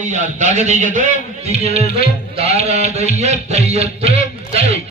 தாரதையதும் திகழதும் தாராதைய தையத்தும் தை